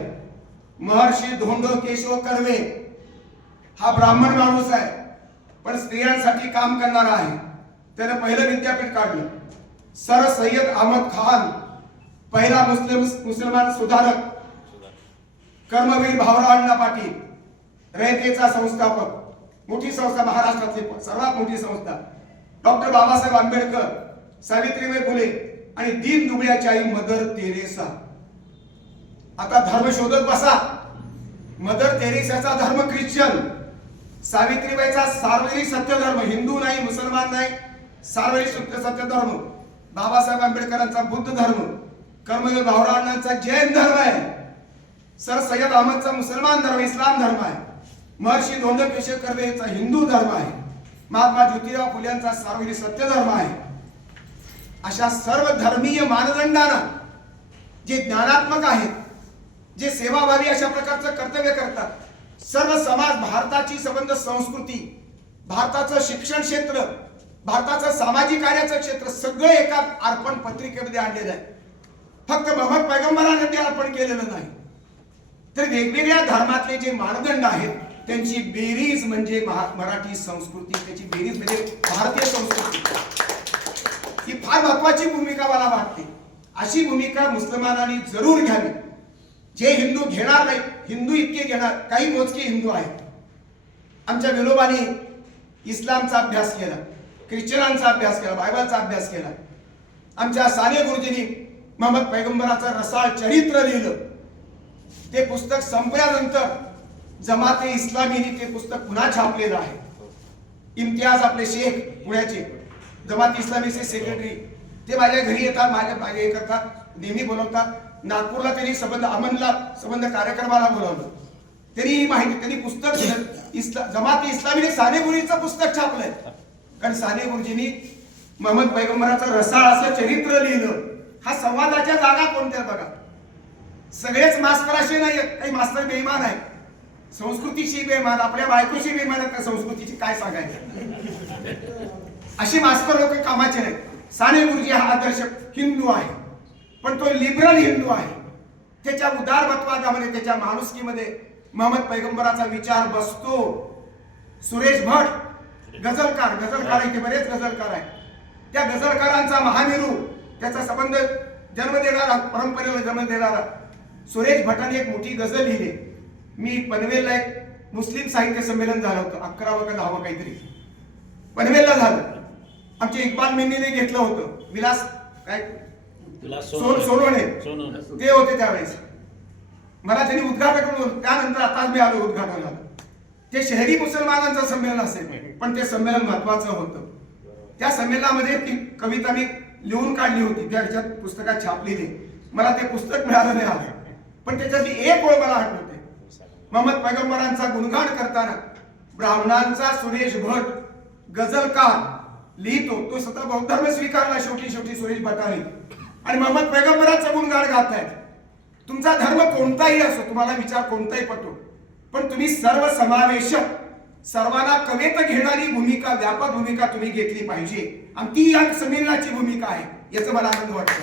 महर्षी धोंड केशव कर्वे हा ब्राह्मण माणूस आहे, पण स्त्रियांसाठी काम करणारा आहे. त्याने पहिलं विद्यापीठ काढलं. सर सय्यद अहमद खान पहिला मुसलमान सुधारक. कर्मवीर भाऊराव अण्णा पाटील रयतेचा संस्थापक, मोठी संस्था, महाराष्ट्रातली सर्वात मोठी संस्था. डॉक्टर बाबासाहेब आंबेडकर, सावित्रीबाई फुले आणि दीन दुबळ्याची आई मदर तेरेसा. आता धर्म शोधत बसा. मदर तेरेसाचा धर्म ख्रिश्चन, सावित्रीबाईचा सार्वजनिक सत्य धर्म, हिंदू नाही, मुसलमान नाही, सार्वजनिक सत्य धर्म. बाबासाहेब आंबेडकरांचा बुद्ध धर्म कर्मवीर भाऊराव अण्णांचा जैन धर्म आहे, सर सय्यद अहमदचा मुसलमान धर्म इस्लाम धर्म आहे, महर्षी धोंडो केशव कर्वेचा हिंदू धर्म आहे, महात्मा ज्योतिराव फुले यांचा सार्वजनिक सत्य धर्म आहे. अशा सर्व धर्मीय मानदंडांना जे ज्ञानात्मक आहेत, जे सेवाभावी अशा प्रकारचं कर्तव्य करतात, सर्व समाज, भारताची संबंध संस्कृती, भारताचं शिक्षण क्षेत्र, भारताचं सामाजिक कार्याचं क्षेत्र सगळं एका अर्पण पत्रिकेमध्ये आणलेलं आहे. फक्त मोहम्मद पैगंबराने ते अर्पण केलेलं नाही, तर वेगवेगळ्या धर्मातले जे मानदंड आहेत त्यांची बेरीज म्हणजे मराठी संस्कृती, त्याची बेरीज म्हणजे भारतीय संस्कृती. ही फार महत्वाची भूमिका मला वाटते. अशी भूमिका मुसलमानांनी जरूर घ्यावी. जे हिंदू घेणार नाही, हिंदू इतके घेणार, काही मोजके हिंदू आहेत. आमच्या विनोबानी इस्लामचा अभ्यास केला, ख्रिश्चनांचा अभ्यास केला, बायबलचा अभ्यास केला. आमच्या साने गुरुजींनी मोहम्मद पैगंबराचं रसाळ चरित्र लिहिलं. ते पुस्तक संपल्यानंतर जमाते इस्लामीने ते पुस्तक पुन्हा छापलेलं आहे. इम्तियाज आपले शेख पुण्याचे जमात इस्लामीचे सेक्रेटरी, ते माझ्या घरी येतात, माझ्या हे करतात, नेहमी बोलवतात. नागपूरला त्यांनी अमनला संबंध कार्यक्रमाला बोलवलं. त्यांनी माहिती, त्यांनी पुस्तक दिलं. जमात इस्लामीने साने गुरुजींचं पुस्तक छापलंय, कारण साने गुरुजींनी मोहम्मद पैगंबराचं रसाळ असं चरित्र लिहिलं. हा संवादाच्या जागा कोणत्या बघा. सगळेच मास्तर असे नाही, काही मास्तर बेईमान आहे, संस्कृतीशी बेईमान, आपल्या बायकोशी बेईमान आहेत, त्या संस्कृतीची काय सांगायचं. अशी मास्तर लोक कामाचे नाही. साने गुरुजी हा आदर्श हिंदू आहे, पण तो लिबरल हिंदू आहे. त्याच्या उदारमतवादामध्ये, त्याच्या माणुसकीमध्ये मोहम्मद पैगंबराचा विचार बसतो. सुरेश भट गझलकार इथे बरेच गझलकार आहेत. त्या गझलकारांचा महामेरू, त्याचा संबंध जन्म देणारा, परंपरेला जन्म देणारा सुरेश भटांनी एक मोठी गझल लिहिली. मी पनवेलला एक मुस्लिम साहित्य संमेलन झालं होतं, 11वं का 10वं काहीतरी पनवेलला झालं. आमचे इक्बाल मेंढीने घेतलं होतं. विलास काय सोनवणे ते होते त्यावेळेस. मला त्यांनी उद्घाटन करून, त्यानंतर आताच मी आलो उद्घाटनाला. ते शहरी मुसलमानांचं संमेलन असेल, पण ते संमेलन महत्वाचं होतं. त्या संमेलनामध्ये ती कविता मी लिहून काढली होती, त्या ह्याच्यात पुस्तकात छापलेली. मला ते पुस्तक मिळालं नाही आलं, पण त्याच्यातली एक ओळ मला आठवते. मोहम्मद पैगंबरांचा गुणगान करताना ब्राह्मणांचा सुरेश भट गझलकार लिहितो. तो स्वतः बौद्ध धर्म स्वीकारला शेवटी सुरेश भटाने, आणि मोहम्मद पैगंबराचं गुणगान गातायत. तुमचा धर्म कोणताही असो, तुम्हाला विचार कोणताही पटो, पण तुम्ही सर्व समावेशक, सर्वांना कवेत घेणारी भूमिका, व्यापक भूमिका तुम्ही घेतली पाहिजे, आणि ती या संमेलनाची भूमिका आहे. याचा मला आनंद वाटतो.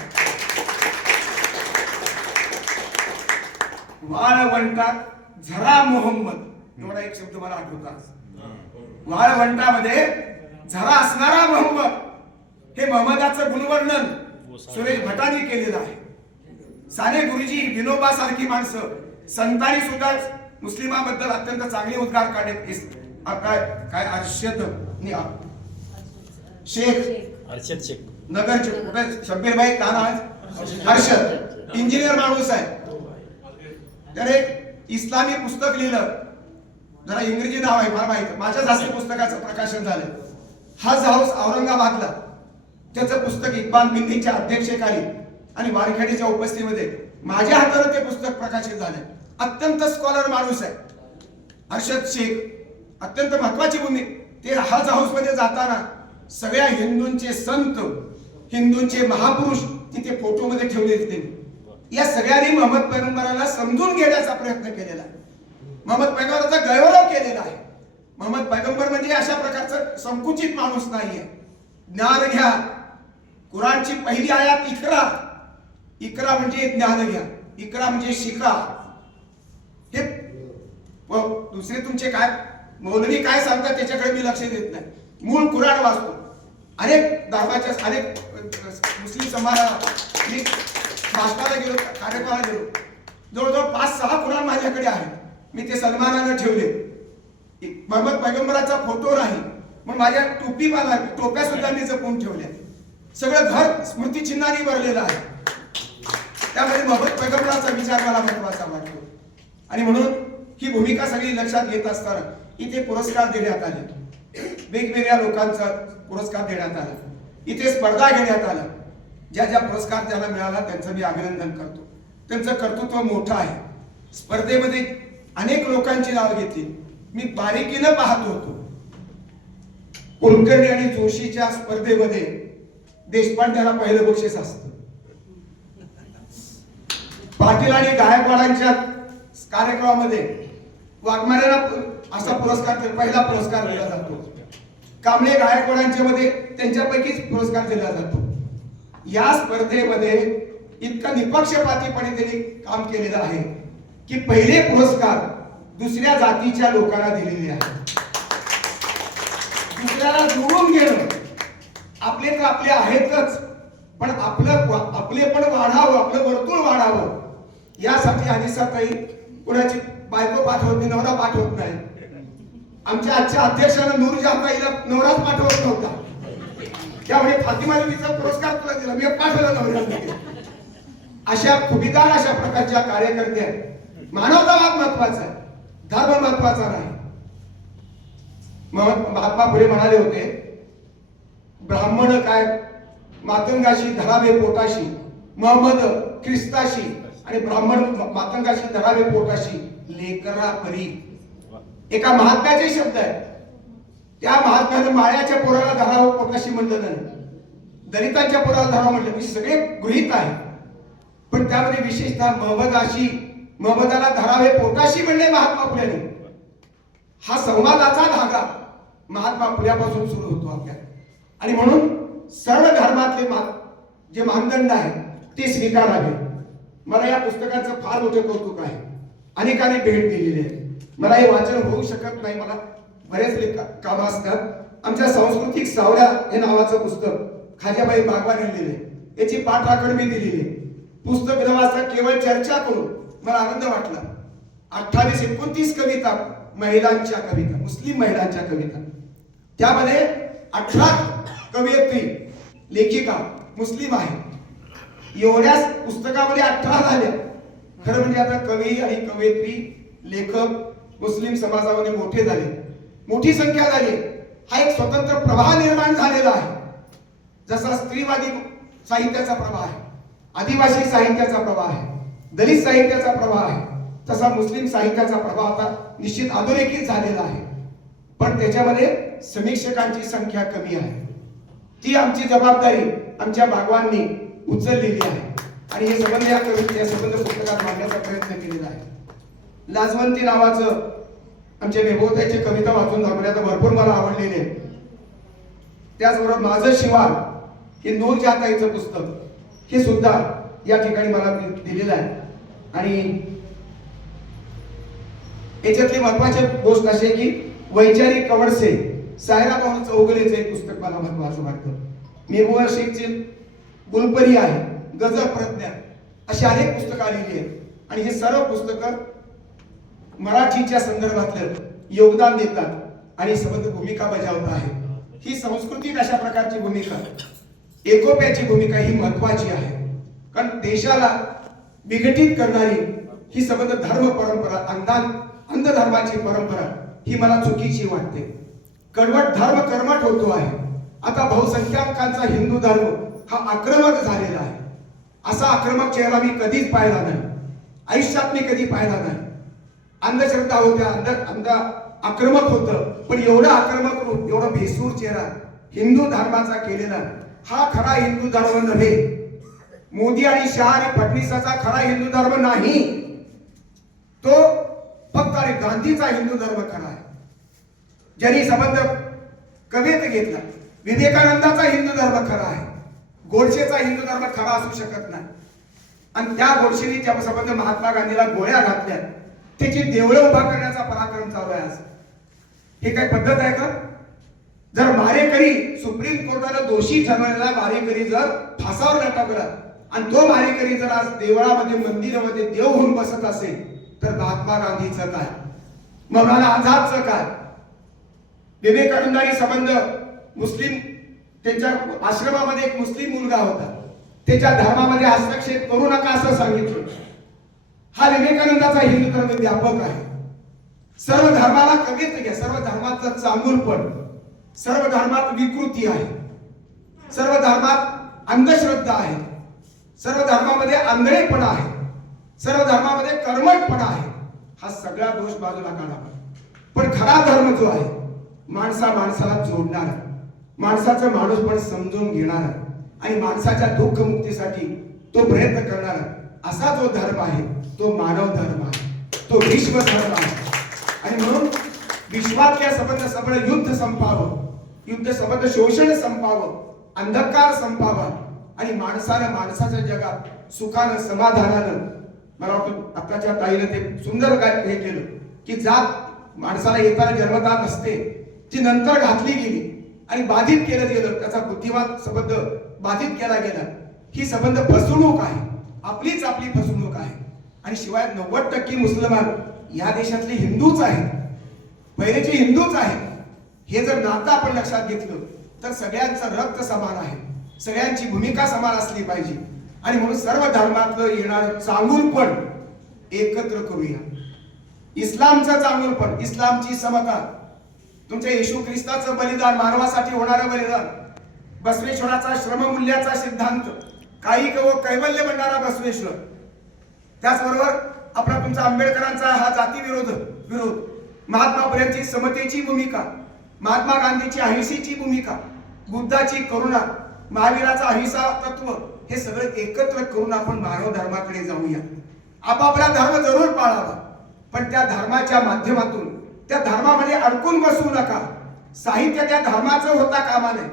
वाळवंटात झरा मोहम्मद एवढा एक शब्द मला आठवतात. वाळवंटामध्ये झरा असणारा मोहम्मद, हे मोहम्मदाचं गुणवर्णन सुरेश भटांनी केलेलं आहे. साने गुरुजी, विनोबा सारखी माणसं, संतांनी सुद्धा मुस्लिमाबद्दल अत्यंत चांगले उद्गार काढले. काय अर्शद शेख नगरचे शब्बीर भाई का नाव आहे, अर्शद इंजिनियर माणूस आहे. त्याने एक इस्लामी पुस्तक लिहिलं, जरा इंग्रजी नाव आहे मला माहित, माझ्याच हस्ते पुस्तकाचं प्रकाशन झालं. हज हाऊस औरंगाबादला त्याचं पुस्तक इक्बाल मेंढीच्या अध्यक्षतेखाली आणि वारखेडेच्या उपस्थितीमध्ये माझ्या हाताने ते पुस्तक प्रकाशित झाले. अत्यंत स्कॉलर माणूस आहे अर्शद शेख, अत्यंत महत्वाची भूमिका. ते हज हाऊस मध्ये जाताना सगळ्या हिंदूंचे संत, हिंदूंचे महापुरुष तिथे फोटो मध्ये ठेवले त्यांनी. या सगळ्यांनी मोहम्मद पैगंबराला समजून घेण्याचा प्रयत्न केलेला आहे, मोहम्मद पैगंबराचा गैरव केलेला आहे. मोहम्मद पैगंबर म्हणजे अशा प्रकारचा संकुचित माणूस नाहीये. ज्ञान घ्या. कुराणची पहिली आयात इकरा, इकरा म्हणजे ज्ञान घ्या, इकरा म्हणजे शिका. हे दुसरे तुमचे काय मौलवी काय सांगतात त्याच्याकडे मी लक्ष देत नाही. मूळ कुराण वाचतो. अनेक धर्माच्या, अनेक मुस्लिम समाजाला मी भाषणाला गेलो, कार्यक्रमाला गेलो, जवळजवळ 5-6 कुराण माझ्याकडे आहे. मी ते सन्मानाने ठेवले. मोहम्मद पैगंबराचा फोटो नाही, पण माझ्या टोप्या सुद्धा मी जपून ठेवल्या. सगळं घर स्मृतिचिन्हांनी भरलेलं आहे. त्यामध्ये मोहम्मद पैगंबराचा विचार मला महत्वाचा वाटतो. आणि म्हणून ही भूमिका सगळी लक्षात घेत असताना इथे पुरस्कार देण्यात आले, वेगवेगळ्या लोकांचा पुरस्कार देण्यात आला, इथे स्पर्धा घेण्यात आला. ज्या ज्या पुरस्कार त्यांना मिळाला त्यांचं मी अभिनंदन करतो. त्यांचं कर्तृत्व मोठं आहे. स्पर्धेमध्ये अनेक लोकांची नाव घेतली. मी बारीकीनं पाहत होतो. कुलकर्णी आणि जोशीच्या स्पर्धेमध्ये देशपांड्याला पहिलं बक्षीस असतं. पाटील आणि गायकवाडांच्या कार्यक्रमामध्ये वाघमारेला असा पुरस्कार पहिला पुरस्कार दिला जातो. कांबळे गायकवाडांच्या मध्ये त्यांच्यापैकीच पुरस्कार दिला जातो. या स्पर्धेमध्ये इतका निपक्षपातीपणे त्यांनी काम केलेलं आहे की पहिले पुरस्कार दुसऱ्या जातीच्या लोकांना दिलेले आहेत. दुसऱ्याला जोडून घेणं. आपले तर आपले आहेतच, पण आपले पण वाढावं, आपलं वर्तुळ वाढावं यासाठी अनिसाताई कुणाची बायको पाठवत नाही, नवरा पाठवत नाही. आमच्या आजच्या अध्यक्षानं नूरजहाताईला नवराच पाठवत नव्हता. त्यामुळे फातिमा बीबीचा पुरस्कार तुला दिला, मी पाठवला नवऱ्याला. अशा खुबीदार अशा प्रकारच्या कार्यकर्त्या. मानवतावाद महत्वाचा आहे, धर्म महत्वाचा नाही. महात्मा फुले म्हणाले होते, ब्राह्मण काय मातंगाशी धरावे पोटाशी, महमद ख्रिस्ताशी आणि ब्राह्मण मातंगाशी धरावे पोटाशी, लेकरा परी. एका महात्म्याचे शब्द आहेत. त्या महात्म्यानं माळ्याच्या पोराला धरावं पोटाशी म्हणलं नाही, दलितांच्या पोराला धरावं म्हटलं. मी सगळे गृहीत आहे, पण त्यामध्ये विशेषतः महमदाला धरावे पोटाशी म्हणले महात्मा फुलेंनी. हा संवादाचा धागा महात्मा फुल्यापासून सुरू होतो आपल्या. आणि म्हणून सर्व धर्मातले जे मानदंड आहे ते स्वीकारावे. मला या पुस्तकाचं फार मोठं कौतुक आहे. अनेकांनी भेट दिलेली आहे. मला हे वाचन होऊ शकत नाही, मला बरेच काम असतात. आमच्या सांस्कृतिक सावल्या हे नावाचं पुस्तक खाजाबाई बागवान लिहिलेले, याची पाठराखण मी दिलेली आहे. पुस्तक न वाचता केवळ चर्चा करून मला आनंद वाटला. 28-29 कविता महिलांच्या कविता, मुस्लिम महिलांच्या कविता. त्यामध्ये 18 कवयित्री लेखिका मुस्लिम आहे. एवढ्याच पुस्तकामध्ये 18 झाल्या. खरं म्हणजे आता कवी आणि कवयित्री लेखक मुस्लिम समाजामध्ये मोठे झाले, मोठी संख्या झाली. हा एक स्वतंत्र प्रवाह निर्माण झालेला आहे. जसा स्त्रीवादी साहित्याचा प्रवाह आहे, आदिवासी साहित्याचा प्रवाह आहे, दलित साहित्याचा प्रवाह आहे, तसा मुस्लिम साहित्याचा प्रवाह आता निश्चित अधोरेखित झालेला आहे. पण त्याच्यामध्ये समीक्षकांची संख्या कमी आहे. ती आमची जबाबदारी आमच्या बागवांनी उचललेली आहे आणि हे संबंध या संबंध पुस्तकात मांडण्याचा प्रयत्न केलेला आहे. लाजवंती नावाचं आमच्या बेबोताईची कविता वाचून दाखवल्या तर भरपूर मला आवडलेले. त्याचबरोबर माझं शिवार हे नूरजहाताईचं पुस्तक हे सुद्धा या ठिकाणी मला दिलेलं आहे. आणि याच्यातली महत्वाची गोष्ट अशी आहे की वैचारिक कवडसे सायराबाई चौगुलेचं एक पुस्तक मला महत्वाचं वाटतं. मेहबूबा शेखची गुलपरी आहे, गजर प्रज्ञा, अशी अनेक पुस्तकं आलेली आहेत. आणि हे सर्व पुस्तकं मराठीच्या संदर्भातलं योगदान देतात आणि संबंध भूमिका बजावत आहेत. ही सांस्कृतिक अशा प्रकारची भूमिका, एकोप्याची भूमिका ही महत्वाची आहे. कारण देशाला विघटित करणारी ही संबंध धर्म परंपरा, अंध धर्माची परंपरा ही मला चुकीची वाटते. कडवट धर्म कर्मठ होतो आहे. आता बहुसंख्याकांचा हिंदू धर्म हा आक्रमक झालेला आहे. असा आक्रमक चेहरा मी कधीच पाहिला नाही, आयुष्यात मी कधी पाहिला नाही. अंधश्रद्धा होत्या, आक्रमक होतं, पण एवढं आक्रमक रूप, एवढा भेसूर चेहरा हिंदू धर्माचा केलेला हा खरा हिंदू धर्म नव्हे. मोदी आणि शहा आणि फडणवीसाचा खरा हिंदू धर्म नाही. तो फक्त आणि गांधीचा हिंदू धर्म खरा आहे. ज्यांनी संबंध कवेत घेतला, विवेकानंदाचा हिंदू धर्म खरा आहे. गोडसेचा हिंदू धर्म खरा असू शकत नाही. आणि त्या गोडसेने ज्या संबंध महात्मा गांधीला गोळ्या घातल्या, त्याची देवळं उभा करण्याचा पराक्रम चालू आहे. आज हे काय पद्धत आहे का? जर मारेकरी सुप्रीम कोर्टाने दोषी ठरवलेला मारेकरी जर फासावर लटकला आणि तो मारेकरी जर आज देवळामध्ये मंदिरामध्ये देव होऊन बसत असेल, तर महात्मा गांधीचं काय, मौलाना आझादचं काय? विवेकानंदांनी संबंध मुस्लिम, त्यांच्या आश्रमामध्ये एक मुस्लिम मुलगा होता, त्याच्या धर्मामध्ये हस्तक्षेप करू नका असं सांगितलं. हा विवेकानंदाचा हिंदू धर्म व्यापक आहे. सर्व धर्माला कवित घ्या, सर्व धर्माचं चांगुलपण, सर्व धर्मात विकृती आहे, सर्व धर्मात अंधश्रद्धा आहे, सर्व धर्मामध्ये आंधळेपणा आहे, सर्व धर्मामध्ये कर्मठपणा आहे. हा सगळा दोष बाजूला काढावा. पण खरा धर्म जो आहे, माणसाला जोडणारा, माणसाचं माणूस पण समजून घेणारा आणि माणसाच्या दुःखमुक्तीसाठी तो प्रयत्न करणारा असा जो धर्म आहे तो मानव धर्म आहे, तो विश्व धर्म आहे. आणि म्हणून विश्वातल्या संबंध सगळं युद्ध संपावं, युद्ध संबंध शोषण संपावं, अंधकार संपावा आणि माणसाच्या जगात सुखानं समाधानानं. मला वाटतं आताच्या ताईने ते सुंदर काय हे केलं की जात माणसाला येताना जन्मता नसते, ती नंतर घातली गेली आणि बाधित केलं गेलं, त्याचा बुद्धिवाद संबंध बाधित केला गेला. ही संबंध फसवणूक आहे, आपली फसवणूक आहे. आणि शिवाय 90% मुसलमान या देशातले हिंदूच आहेत, पहिलेचे हिंदूच आहेत. हे जर नातं आपण लक्षात घेतलं तर सगळ्यांचं रक्त समान आहे, सगळ्यांची भूमिका समान असली पाहिजे. आणि म्हणून सर्व धर्मातलं येणार चांगुलपण एकत्र करूया. इस्लामचं चांगुलपण, इस्लामची समता, तुमच्या येशू ख्रिस्ताचं बलिदान, मानवासाठी होणारं बलिदान, बसवेश्वराचा श्रममूल्याचा सिद्धांत, काही कैवल्य म्हणणारा बसवेश्वर, त्याचबरोबर आपला तुमचा आंबेडकरांचा हा जाती विरोध, महात्मा फुलेंची समतेची भूमिका, महात्मा गांधीची अहिंसेची भूमिका, बुद्धाची करुणा, महावीराचा अहिंसा तत्व, हे सगळं एकत्र करून आपण मानव धर्माकडे जाऊया. आपापला धर्म जरूर पाळावा, पण त्या धर्माच्या माध्यमातून त्या धर्मामध्ये अडकून बसू नका. साहित्य त्या धर्माचं होता कामा नये.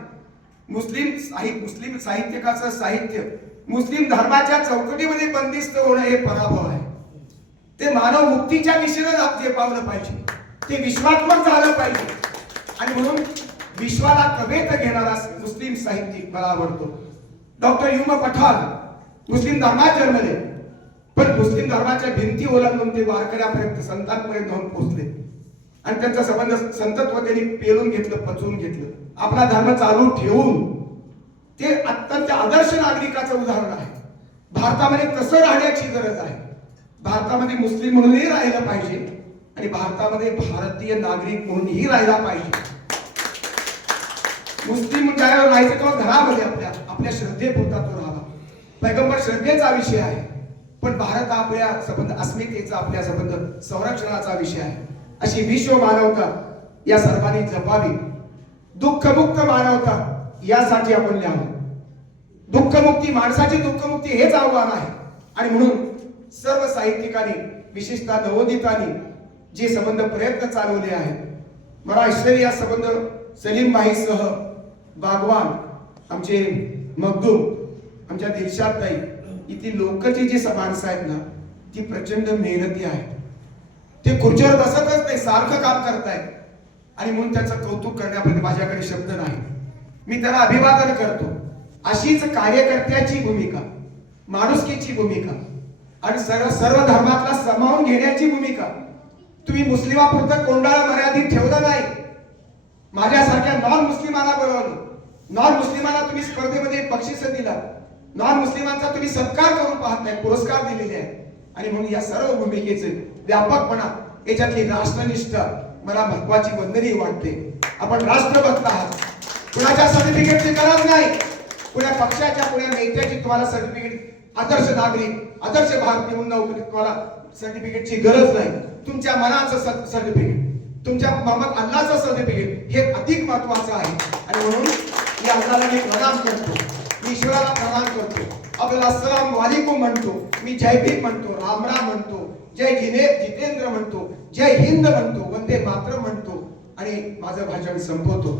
मुस्लिम साहित्यकाचं साहित्य मुस्लिम धर्माच्या चौकटीमध्ये बंदिस्त होणं हे पराभव आहे. ते मानव मुक्तीच्या दिशेनं जे पावलं पाहिजे, ते विश्वात्मक झालं पाहिजे. आणि म्हणून विश्वाला कवेत घेणारा मुस्लिम साहित्यिक मला आवडतो. डॉक्टर युम पठाण मुस्लिम धर्मात जन्मले, पण मुस्लिम धर्माच्या भिंती ओलांडून ते वारकऱ्यापर्यंत, संतांपर्यंत जाऊन पोहोचले आणि त्यांचा संबंध संतत्व त्यांनी पेलून घेतलं, पचवून घेतलं. आपला धर्म चालू ठेवून ते अत्यंत आदर्श नागरिकाचं उदाहरण आहे. भारतामध्ये तसं राहण्याची गरज आहे. भारतामध्ये मुस्लिम म्हणूनही राहिलं पाहिजे आणि भारतामध्ये भारतीय नागरिक म्हणूनही राहिला पाहिजे. मुस्लिम ज्यावेळेला राहायचं तेव्हा घरामध्ये आपल्या श्रद्धेपुरता तो राहावा. पैगंबर श्रद्धेचा विषय आहे, पण भारत आपल्या संबंध अस्मितेचा, आपल्या संबंध संरक्षणाचा विषय आहे. अशी विश्व मानवता या सर्वांनी जपावी. दुःखमुक्त मानवता यासाठी आपण लिहावं. दुःखमुक्ती, माणसाची दुःखमुक्ती हेच आव्हान आहे. आणि म्हणून सर्व साहित्यिकांनी, विशेषतः नवोदितांनी जे संबंध प्रयत्न चालवले आहेत, मला ऐश्वर्या संबंध सलीम भाईसह बागवान, आमचे मखदूम, आमच्या दिलशाद ताई, इथे लोकची जी माणसं आहेत ना, ती प्रचंड मेहनती आहेत. ते खुर्चीवर बसतच नाही, सारखं काम करतायत. आणि म्हणून त्याचं कौतुक करण्यापर्यंत माझ्याकडे शब्द नाही. मी त्याला अभिवादन करतो. अशीच कार्यकर्त्याची भूमिका, माणुसकीची भूमिका आणि सर्व धर्मातला सामावून घेण्याची भूमिका तुम्ही मुस्लिमापुरतं कोंडाळा मर्यादित ठेवलं नाही. माझ्यासारख्या नॉन मुस्लिमांना बोलवलं, नॉन मुस्लिमांना तुम्ही स्पर्धेमध्ये बक्षीस दिला, नॉन मुस्लिमांचा तुम्ही सत्कार करून पाहताय, पुरस्कार दिलेले आहेत. आणि म्हणून या सर्व भूमिकेचे व्यापकपणा, याच्यातली राष्ट्रनिष्ठा मला महत्वाची वंदनीय वाटते. आपण राष्ट्रभक्त आहात. कुणाच्या सर्टिफिकेटची गरज नाही, कुणा पक्षाच्या, कुणा नेत्याची तुम्हाला सर्टिफिकेट, आदर्श नागरिक, आदर्श भारतीय म्हणून नोकरी, तुम्हाला सर्टिफिकेटची गरज नाही. तुमच्या मनाचं सर्टिफिकेट, तुमच्या मोहम्मद अल्लाहचं सर्टिफिकेट हे अधिक महत्वाचं आहे. आणि म्हणून या अल्लाहला मी प्रणाम करतो, मी ईश्वराला प्रणाम करतो, आपल्याला अस्सलाम वालेकुम म्हणतो, मी जय भीम म्हणतो, रामराम म्हणतो, जय जितेंद्र म्हणतो, जय हिंद म्हणतो, वंदे मातरम म्हणतो आणि माझं भाषण संपवतो.